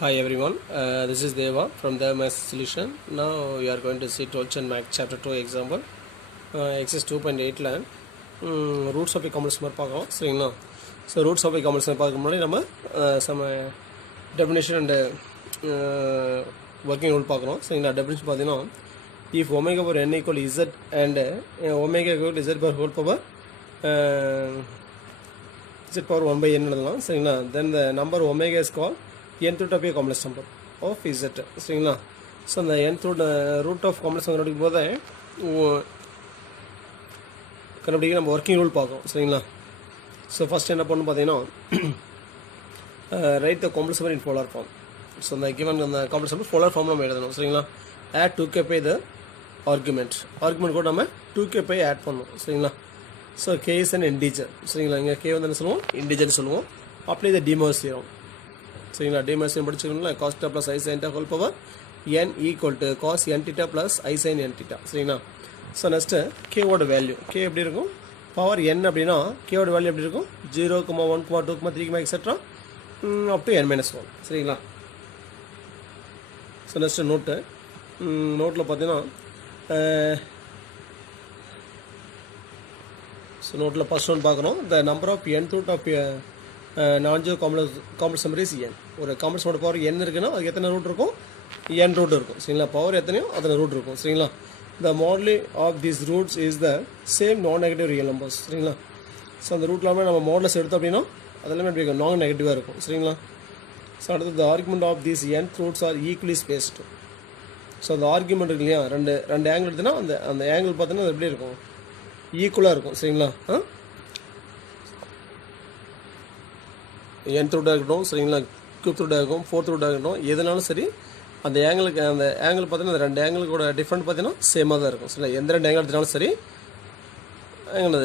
Hi everyone, this is Deva from the Math Solution. Now we are going to see 12th and Math Chapter 2 example. Exercise 2.8 ல roots of a complex number பார்க்கலாம் சரிங்களா. So roots of a complex number பார்க்க முன்னாடி நம்ம some definition and working rule பார்க்குறோம் சரிங்களா. Definition பார்த்தீங்கன்னா if omega power n equal z and omega equal to z power whole power z power 1 by n எழுதலாம் சரிங்களா. then the number omega is called nth root of a complex number of z சரிங்களா. So அந்த nth root of complex number எடுக்கும் போது கண்டுபிடிக்க நம்ம working rule பார்க்கணும் சரிங்களா. ஸோ ஃபஸ்ட் என்ன பண்ணணும் பார்த்தீங்கன்னா write the complex number in polar form. So அந்த கிவன் அந்த காம்ப்ளெக்ஸ் நம்பர் போலார் ஃபார்ம் நம்ம எழுதணும் சரிங்களா. Add 2k by the argument கூட நம்ம 2k பை ஆட் பண்ணணும் சரிங்களா. So k is an integer சரிங்களா. இங்கே k வந்து என்ன சொல்லுவோம், இன்டிஜர்னு சொல்லுவோம். அப்படியே இதை டிமர்ஸ் செய்கிறோம் சரிங்களா. டிமர்ஸ் படிச்சுக்கணும்ல, cos theta plus i sin theta whole power n equal to cos n theta plus i sin n theta சரிங்களா. ஸோ நெக்ஸ்ட்டு கேவோட வேல்யூ கே எப்படி இருக்கும், பவர் n அப்படின்னா கேவோட வேல்யூ எப்படி இருக்கும் 0, 1, 2, 3 எக்ஸெட்ரா அப் டு n - 1 சரிங்களா. ஸோ நெக்ஸ்ட்டு நோட்டில் பார்த்தீங்கன்னா so நோட்டில் ஃபர்ஸ்ட் ஒன் பார்க்குறோம். The number of n root of nonzero complex number is n. ஒரு காம்ப்ளெக்ஸ் நம்பர் பவர் n இருக்குன்னா அதுக்கு எத்தனை ரூட் இருக்கும், n ரூட் இருக்கும் சரிங்களா. பவர் எத்தனையோ அத்தனை ரூட் இருக்கும் சரிங்களா. the moduli of these roots is the same non-negative real numbers சரிங்களா. ஸோ அந்த ரூட்லாமே நம்ம மாடலஸ் எடுத்தோம் அப்படின்னா அதெல்லாமே எப்படி இருக்கும், நான் நெகட்டிவாக இருக்கும் சரிங்களா. ஸோ அடுத்தது the argument of these n roots are equally spaced. So அந்த ஆர்குமெண்ட் இருக்கு இல்லையா, ரெண்டு ஆங்கிள் எடுத்துன்னா அந்த ஆங்கிள் பார்த்தீங்கன்னா அது எப்படி இருக்கும், ஈக்குவலாக இருக்கும் சரிங்களா. nth ரூட்டாக இருக்கட்டும் சரிங்களா, ஃபிஃப்த் ரூட்டாக இருக்கும், ஃபோர்த் ரூட்டாக இருக்கட்டும், எதுனாலும் சரி அந்த ஆங்கிள் பார்த்தீங்கன்னா அந்த ரெண்டு ஆங்கிளுக்கோட டிஃப்ரெண்ட் பார்த்தீங்கன்னா சேமாக தான் இருக்கும் சரிங்களா. எந்த ரெண்டு ஆங்கிள் எடுத்தாலும் சரி ஆங்கிள்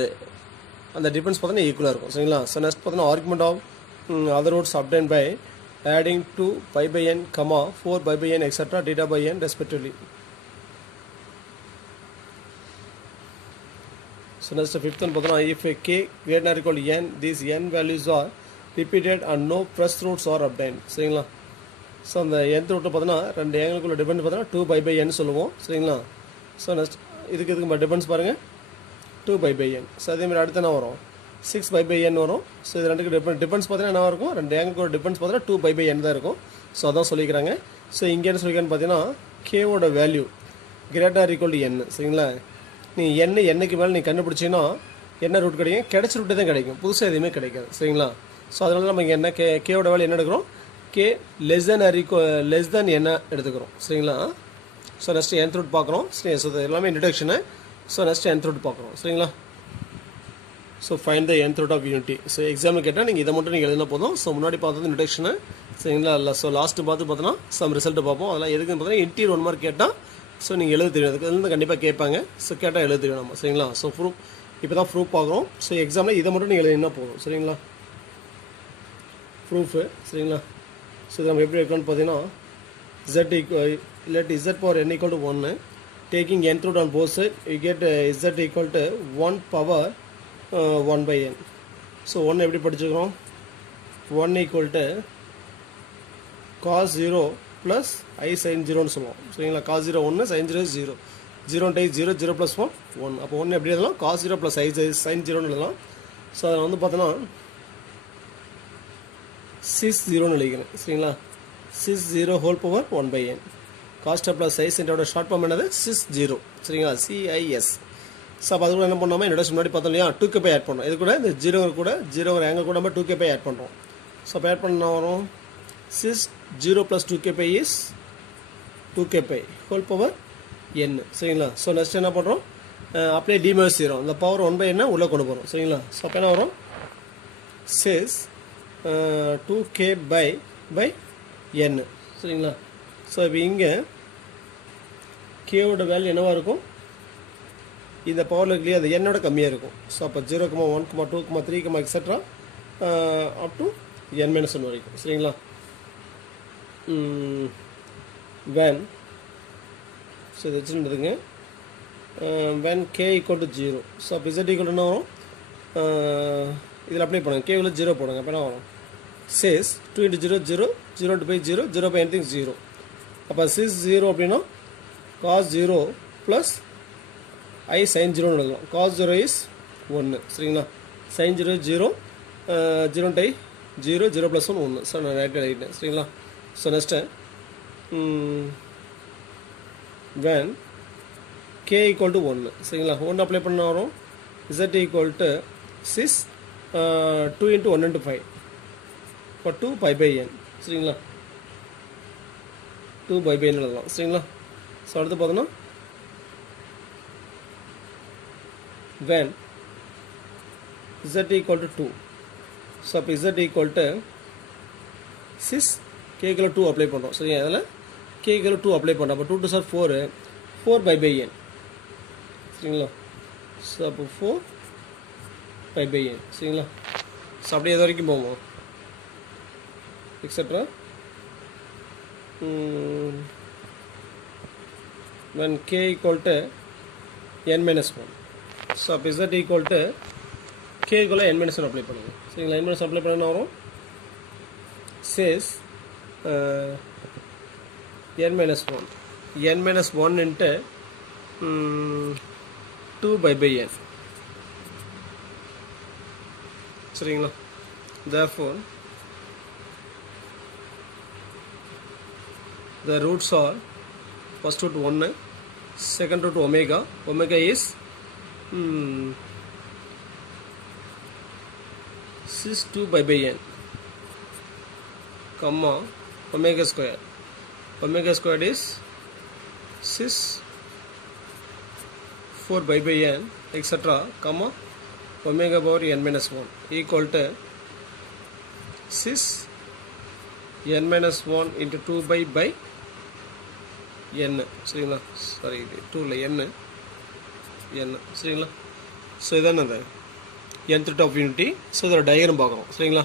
அந்த டிஃப்ரென்ஸ் பார்த்தீங்கன்னா ஈக்குவலாக இருக்கும் சரிங்களா. ஸோ நெக்ஸ்ட் பார்த்தீங்கன்னா argument of other roots obtained by adding 2 pi by n, 4 pi by n, etc. theta by n respectively. So next fifth one பார்த்தோம்னா if k greater than or equal to n, these n values are repeated and no fresh roots are obtained சரிங்களா. So அந்த nth root பார்த்தோன்னா ரெண்டு ஆங்கிளுக்குள்ள difference பார்த்தோன்னா 2 pi by n சொல்லுவோம் சரிங்களா. So next இதுக்கு டிஃபரன்ஸ் பாருங்கள் 2 pi by n. ஸோ அதேமாதிரி அடுத்து என்ன வரும், 6 pi by n வரும். ஸோ இது ரெண்டுக்கு டிஃபரன்ஸ் பார்த்தீங்கன்னா என்ன இருக்கும், ரெண்டு ஆங்கிளுக்கு ஒரு டிஃபரன்ஸ் பார்த்தீங்கன்னா 2 pi by n தான் இருக்கும். ஸோ அதான் சொல்லிக்கிறாங்க. ஸோ இங்கே என்ன சொல்லிக்கிறான்னு பார்த்தீங்கன்னா கேவோட value greater equal to n சரிங்களா. நீ என்னைக்கு மேலே நீ கண்டுபிடிச்சிங்கன்னா என்ன ரூட் கிடைக்கும், கிடைச்ச ரூட்டே தான் கிடைக்கும், புதுசாக எதுவுமே கிடைக்காது சரிங்களா. ஸோ அதனால நம்ம இங்கே என்ன கேவோட வேல்யூ என்ன எடுக்கிறோம், கே லெஸ் தென் என்ன எடுத்துக்கிறோம் சரிங்களா. ஸோ நெக்ஸ்ட் nth ரூட் பார்க்குறோம் சரி. ஸோ எல்லாமே இன்ட்ரடக்ஷனு. ஸோ நெக்ஸ்ட் nth ரூட் பார்க்குறோம் சரிங்களா. So find the nth root of unity. So example கேட்டால் நீங்கள் இதை மட்டும் நீங்கள் எழுதினா போதும். ஸோ முன்னாடி பார்த்தது இன்ட்ரடக்ஷனு சரிங்களா. இல்லை ஸோ லாஸ்ட்டு பார்த்தோன்னா சம் ரிசல்ட்டு பார்ப்போம். அதெல்லாம் எதுக்குன்னு பார்த்தீங்கன்னா இன்டீரியர் 1 மார்க் கேட்டால் ஸோ நீங்கள் எழுத தெரியும், அதுக்கு வந்து கண்டிப்பாக கேட்பாங்க. ஸோ கேட்டால் எழுத தெரியும் நம்ம சரிங்களா. ஸோ ப்ரூஃப் இப்போ தான் ப்ரூஃப் பார்க்குறோம். ஸோ எக்ஸாமில் இதை மட்டும் நீங்கள் எழுதினா போதும் சரிங்களா. ப்ரூஃபு சரிங்களா. ஸோ இது நம்ம எப்படி இருக்கணும்னு பார்த்தீங்கன்னா z power n equal to 1, taking nth root on both sides you get z equal to 1 power 1 by n. So 1 எப்படி படிச்சுக்கிறோம், 1 equal to cos 0 plus i sin 0ன்னு சொல்லுவோம் சரிங்களா. cos 0 1, sin 0 0, 0 டைஸ் 0, 0 plus 1 1. அப்போ 1 எப்படி எழுதலாம், cos 0 plus i sin 0ன்னு எழுதலாம். So அதில் வந்து பார்த்தோன்னா 6 0ன்னு எழுதிக்கிறேன் சரிங்களா. 6 0 whole power 1 by n. Cos plus i சென்டோட ஷார்ட் ஃபார்ம் என்னது 6 0 சரிங்களா, CIS. ஸோ அப்போ அது கூட என்ன பண்ணாமல் என்னோட முன்னாடி பார்த்தோம் இல்லையா 2k பை ஆட் பண்ணோம். இது கூட இந்த 0 ஆங்கிள் கூட நம்ம 2k பை ஆட் பண்ணுறோம். ஸோ அப்போ ஆட் பண்ண வரும் 6 0 plus 2k pi is 2k pi whole power n சரிங்களா. ஸோ நெக்ஸ்ட் என்ன பண்ணுறோம், அப்படியே டிமர்ஸ் செய்கிறோம். இந்த பவர் 1 by n உள்ளே கொண்டு போகிறோம் சரிங்களா. ஸோ அப்போ என்ன வரும் 6 2k பை n சரிங்களா. ஸோ இப்போ இங்கே கேவோட வேல்யூ என்னவாக இருக்கும், இந்த பவரில் இருக்குல்லையே அது என்னோட கம்மியாக இருக்கும். ஸோ அப்போ 0, 1, 2, 3 எக்ஸெட்ரா அப் டு n - 1 வரைக்கும் சரிங்களா. when ஸோ இது வச்சுருந்துங்க when k equal to 0. So அப்போ z equal to என்ன வரும், இதில் அப்ளை பண்ணுங்கள், கேவில் 0 போடுங்க. அப்போ என்ன வரும் says 2 into 0 0 0 into pi 0 0 by anything 0 அப்போ 6 0 அப்படின்னா cos 0 plus I sin 0 எழுதலாம் cos 0 is 1 சரிங்களா sin 0 0 0 by 0 0 plus 1 1 ஸோ நான் ரைட் எழுதிட்டேன் சரிங்களா so next when k equal to 1 சரிங்களா 1 அப்ளை பண்ண வரும் z equal to 6 2 into 1 into 5 for 2 pi by n சரிங்களா 2 pi by n எழுதலாம் சரிங்களா ஸோ அடுத்து பார்த்தோன்னா when z equal to 2 so அப்போ z equal to 6 k equal to 2 apply பண்ணுறோம் சரிங்க அதில் k equal to 2 அப்ளை பண்ணுறோம் அப்போ 2 to 4 4 pi by n சரிங்களா ஸோ அப்போ 4 pi by n சரிங்களா ஸோ அப்படியே எது வரைக்கும் போவோம் extra when k equal to n minus 1 so அப்போ z equal to k equal to n minus 1 apply பண்ணுங்க சரிங்களா n minus அப்ளை பண்ண வரும் says n minus 1 into 2 pi by n சரிங்களா therefore the roots are first root 1 second root omega is 6 2 pi by n comma omega squared is 6 4 pi by n etc comma omega power n minus 1 equal to 6 n minus 1 into 2 by n சரிங்களா sorry இது 2 இல்லை n சரிங்களா so இதான் அந்த nth root of unity so இதோட diagram பார்க்குறோம் சரிங்களா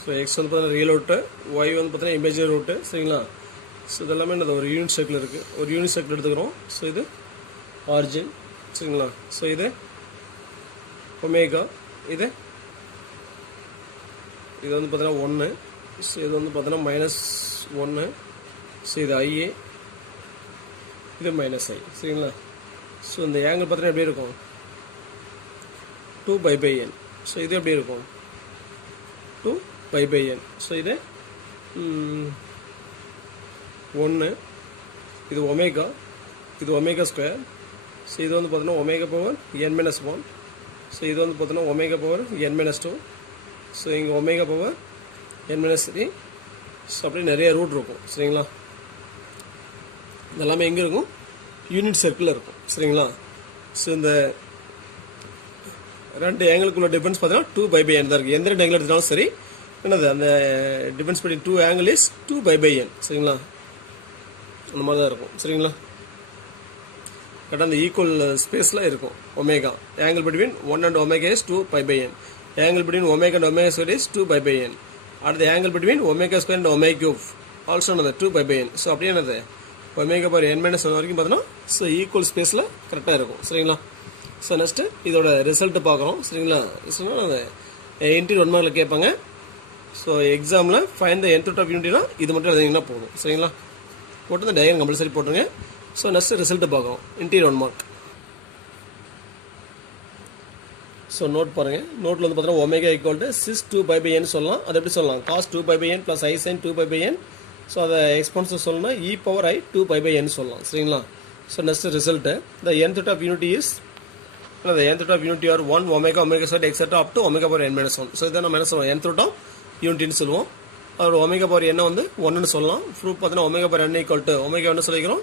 so X வந்து பார்த்தீங்கன்னா ரியல் ரூட்டு ஒய் வந்து பார்த்தீங்கன்னா இமேஜினரி ரூட்டு சரிங்களா ஸோ இதெல்லாமே என்னது ஒரு யூனிட் சர்க்கிள் இருக்குது ஒரு யூனிட் சர்க்கிள் எடுத்துக்கிறோம் ஸோ இது ஆரிஜின் சரிங்களா ஸோ இது ஒமேகா இது வந்து பார்த்தீங்கன்னா 1 ஸோ இது வந்து பார்த்தீங்கன்னா -1 ஸோ இது ஐஏ இது -i சரிங்களா ஸோ இந்த ஆங்கிள் பார்த்தீங்கன்னா எப்படி இருக்கும் 2 pi by n ஸோ இது எப்படி இருக்கும் 2 pi by n ஸோ இது 1 இது ஒமேகா ஸ்கொயர் ஸோ இது வந்து பார்த்தீங்கன்னா omega power n minus 1 so இது வந்து பார்த்தீங்கன்னா omega power n minus 2 so இங்கே omega power n minus 3 so அப்படியே நிறைய ரூட் இருக்கும் சரிங்களா இதெல்லாமே எங்கே இருக்கும் யூனிட் சர்க்கிளில் இருக்கும் சரிங்களா ஸோ இந்த ரெண்டு ஆங்கிளுக்குள்ள டிஃபரன்ஸ் பார்த்தீங்கன்னா 2 pi by n தான் இருக்குது எந்த ரெண்டு ஆங்கிள் எடுத்தாலும் சரி என்னது அந்த difference between 2 angle is 2 pi by n சரிங்களா அந்த மாதிரி தான் இருக்கும் சரிங்களா கரெக்டாக அந்த ஈக்குவல் ஸ்பேஸில் இருக்கும் omega angle between 1 and omega is 2 pi by n angle between omega and omega square is 2 pi by n and the angle between omega square and omega cube also another 2 pi by n so அப்படியே என்னது omega power n minus 1 வரைக்கும் பார்த்தோன்னா so equal ஸ்பேஸில் கரெக்டாக இருக்கும் சரிங்களா so next இதோட result பார்க்குறோம் சரிங்களா சொன்னால் அந்த இன்டீரியர் 1 மார்க்கில் கேட்பாங்க ஸோ எக்ஸாமில் find the nth root of unity இது மட்டும் எழுதிங்கன்னா போதும் சரிங்களா போட்டு இந்த டயக்ராம் கம்பல்சரி போட்டுருங்க ஸோ நெக்ஸ்ட்டு ரிசல்ட்டு பார்க்குறோம் இன்டீரியர் 1 மார்க் ஸோ நோட் பாருங்கள் நோட்டில் வந்து பார்த்தீங்கன்னா omega equal to 6 2 pi by n சொல்லலாம் அது எப்படி சொல்லலாம் cos 2 pi by n plus I sin 2 pi by n so அதை எக்ஸ்பென்சஸ் சொல்லணும்னா e power I 2 pi by n சொல்லலாம் சரிங்களா so next result the nth root of unity is the nth root of unity are 1 omega squared etc up to omega power n minus 1 so இதை நம்ம என்ன சொல்லுவோம் nth root of unityன்னு சொல்லுவோம் அதோட omega power என்ன வந்து 1ன்னு சொல்லலாம் ப்ரூஃப் பார்த்தீங்கன்னா omega power n equal to omega என்ன சொல்லிக்கிறோம்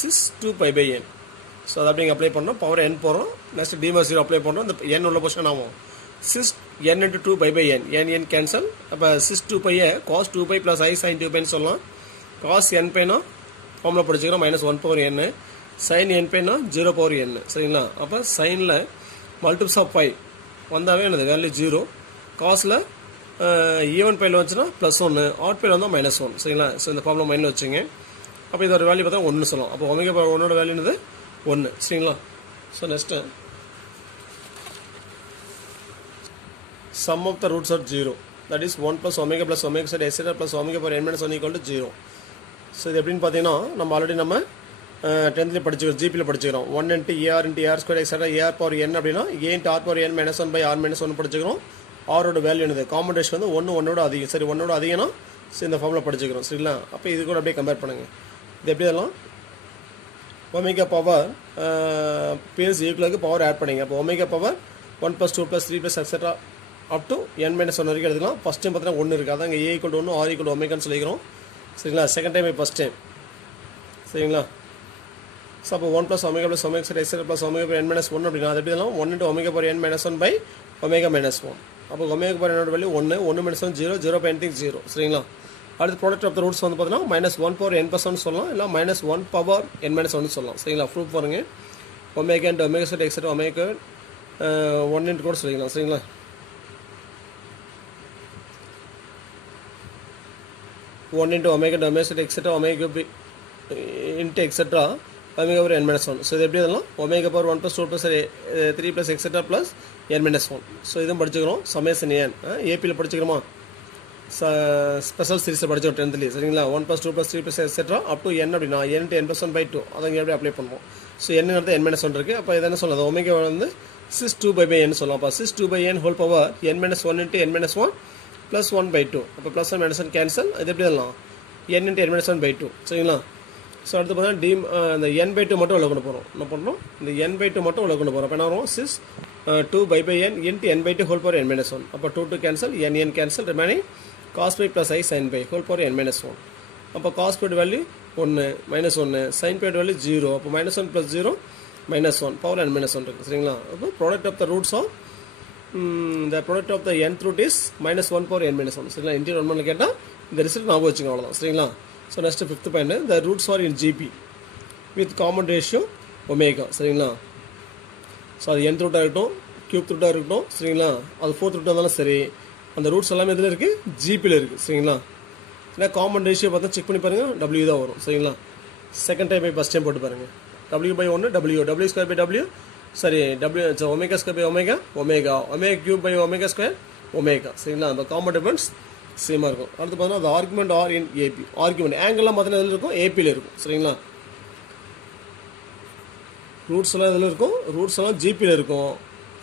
6 2 pi by n ஸோ அதை அப்படி அப்ளை பண்ணோம் பவர் n போகிறோம் நெக்ஸ்ட் d/0 அப்ளை பண்ணுறோம் இந்த n உள்ள பொசிஷன் ஆகும் 6 n into 2 pi by n n cancel அப்போ 6 2 pi cos 2 pi plus I sin 2 pi சொல்லலாம் cos n பைனா ஃபார்முலா படிச்சுக்கிறோம் -1 power n sin n பைனா 0 power n சரிங்களா அப்போ சைனில் மல்டிப்ஸ் ஆஃப் பை வந்தாவே எனது வேல்யூ 0 காஸில் ஈவன் பையில் வந்துச்சுன்னா +1 ஆட் பையில் வந்தால் -1 சரிங்களா ஸோ இந்த ஃபார்முலா மைண்டில் வச்சுங்க அப்போ இதோட வேல்யூ பார்த்தா 1 சொல்லலாம் அப்போ ஒமேகா பவர் 1ஓட வேல்யூ என்னது 1 சரிங்களா so next sum of the roots are 0. That is 1 plus omega square etc. plus omega power n minus 1 equal to 0. So இது எப்படின்னு பார்த்தீங்கன்னா நம்ம ஆல்ரெடி நம்ம 10th படிச்சுக்கிறோம், ஜிபியில் படிச்சுக்கிறோம். 1 into AR into AR square etc. AR power n அப்படின்னா A into R power n minus 1 by R minus 1 படிச்சுக்கிறோம். ஆரோட value என்னது, common ratio வந்து 1 ஓட அதிகம். சரி, 1 ஓட அதிகம்னா சரி இந்த ஃபார்மில் படிச்சுக்கிறோம். சரிங்களா? அப்போ இது கூட அப்படியே கம்பேர் பண்ணுங்கள். இது எப்படி இதெல்லாம் ஒமேகா பவர் பேஸ் ஈக்குவலுக்கு பவர் ஆட் பண்ணிங்க. அப்போ omega power 1 plus 2 plus 3 plus etc. Up to n minus 1 வரைக்கும் எடுத்துக்கலாம். ஃபஸ்ட் டைம் பார்த்தீங்கன்னா 1 இருக்குது, அதான் இங்கே A equal to 1 R equal to ஒமேகான்னு சொல்லிக்கிறோம். சரிங்களா? Second time first time. சரிங்களா? ஸோ அப்போ 1 plus omega plus omega etc. plus omega power n minus 1 அப்படின்னா அது எப்படி இதெல்லாம் 1 into omega power n minus 1 by omega minus 1. அப்போ omega power n value 1 minus 1 0 0 by anything 0. சரிங்களா? அடுத்து ப்ராடக்ட் ஆஃப் த ரூட்ஸ் வந்து பார்த்தீங்கன்னா -1 power n plus 1 சொல்லலாம், இல்லை -1 power n minus 1 சொல்லலாம். சரிங்களா? ப்ரூஃப் பாருங்க. Omega into omega square etc. Omega 1 into கூட சொல்லிக்கலாம். சரிங்களா? One into omega omega square etc. Omega into etc. omega power n minus 1. So இது எப்படி இதெல்லாம் omega power 1 plus 2 plus 3 plus etc. plus n minus 1. So இதுவும் படிச்சுக்கிறோம். Summation n ஏபியில் படிச்சுக்கிறோமா, special சீரிஸில் படிச்சோம் 10th. சரிங்களா? 1 plus 2 plus 3 plus etc. Up to n அப்படின்னா n into n plus 1 by 2 அதை இங்கே எப்படி அப்ளை பண்ணுவோம். ஸோ n n minus 1 இருக்குது. அப்போ இதை என்ன சொல்லலாம், ஒமேகா வந்து 6 2 by n சொல்லலாம். அப்போ 6 2 by n whole power n minus 1 into n minus 1 plus 1 by 2. அப்போ ப்ளஸ் 1 minus 1 கேன்சல். இது எப்படி சொல்லலாம் n into n minus 1 by 2. சரிங்களா? ஸோ அடுத்து பார்த்தீங்கன்னா இந்த n by 2 மட்டும் உள்ள கொண்டு போகிறோம். என்ன பண்ணுறோம், இந்த n by 2 மட்டும் உள்ள கொண்டு போகிறோம். அப்போ என்ன வரும் 6 2 by n into n by 2 whole power n minus 1. அப்போ 2 cancel, n cancel, remaining cos pi plus I sin pi whole power n minus 1. அப்போ cos pi value 1 -1, sin pi value 0. அப்போ -1 plus 0 -1 பவர் n minus 1 இருக்குது. சரிங்களா? அப்போ product of the roots of the product of the nth root is -1 power n minus 1. சரிங்களா? Interior 1 கேட்டால் இந்த result ஞாபகம் வச்சுங்க, அவ்வளோதான். சரிங்களா? So next 5th point, the roots are in GP with common ratio omega. சரிங்களா? ஸோ அது nth ரூட்டாக இருக்கட்டும், கியூப் ரூட்டாக இருக்கட்டும். சரிங்களா? அது 4th ரூட்டாக இருந்தாலும் சரி, அந்த ரூட்ஸ் எல்லாமே இதில் இருக்குது, ஜிபியில் இருக்குது. சரிங்களா? ஏன்னா காமன் ரேஷியோ பார்த்தா செக் பண்ணி பாருங்கள், W தான் வரும். சரிங்களா? Second time by first time போட்டு பாருங்கள். W by 1 W square by W, சரி omega square by omega cube by omega square omega. சரிங்களா? அந்த காமன் டிஃபரன்ஸ் சேமாக இருக்கும். அடுத்து பார்த்தீங்கன்னா அந்த argument are in AP. Argument ஆங்கிள்லாம் பார்த்தீங்கன்னா இதில் இருக்கும், ஏபியில் இருக்கும். சரிங்களா? ரூட்ஸ் எல்லாம் இதில் இருக்கும், ரூட்ஸ் எல்லாம் ஜிபியில் இருக்கும்,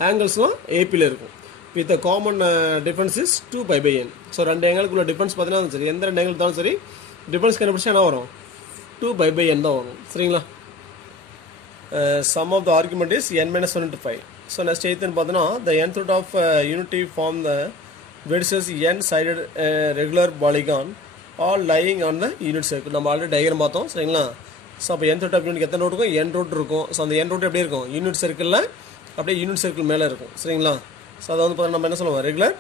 ஆங்கிள்ஸ்லாம் ஏபியில் இருக்கும். With common difference is 2 pi by n. ஸோ ரெண்டு ஆங்கிளுக்குள்ள டிஃபரன்ஸ் பார்த்தீங்கன்னா சரி, எந்த ரெண்டு ஆங்கிள் இருந்தாலும் சரி, டிஃபரன்ஸ் கண்டுபிடிச்சா என்ன வரும், 2 பை பை n தான் வரும். சரிங்களா? Sum of the argument is n minus 1 into 5. So next 8th பார்த்தோன்னா the nth root of unity form the versus n sided regular polygon all lying on the unit circle. நம்ம already diagram பார்த்தோம். சரிங்களா? So அப்போ nth root of unity எத்தனை root இருக்கும், n root இருக்கும். So அந்த n root எப்படி இருக்கும், யூனிட் சர்க்கிளில் அப்படியே யூனிட் சர்க்கிள் மேலே இருக்கும். சரிங்களா? ஸோ அதை வந்து பார்த்தா நம்ம என்ன சொல்லுவோம், ரெகுலர்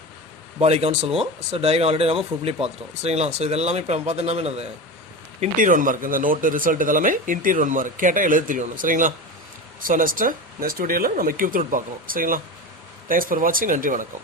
பாலிகான் சொல்லுவோம். ஸோ டயக்ராம் ஆல்ரெடி நம்ம ஃபுல்லி பார்த்துட்டோம். சரிங்களா? ஸோ இதெல்லாமே இப்போ நம்ம பார்த்தோம்னா என்னது, இன்டீரியர் 1 மார்க். இந்த நோட்டு ரிசல்ட் இதெல்லாமே இன்டீரியர் 1 மார்க். கேட்டால் எழுத தெரியணும். சரிங்களா? ஸோ நெக்ஸ்ட் வீடியோவில் நம்ம கியூப் ரூட் பார்க்கணும். சரிங்களா? தேங்க்ஸ் ஃபார் வாட்சிங். நன்றி, வணக்கம்.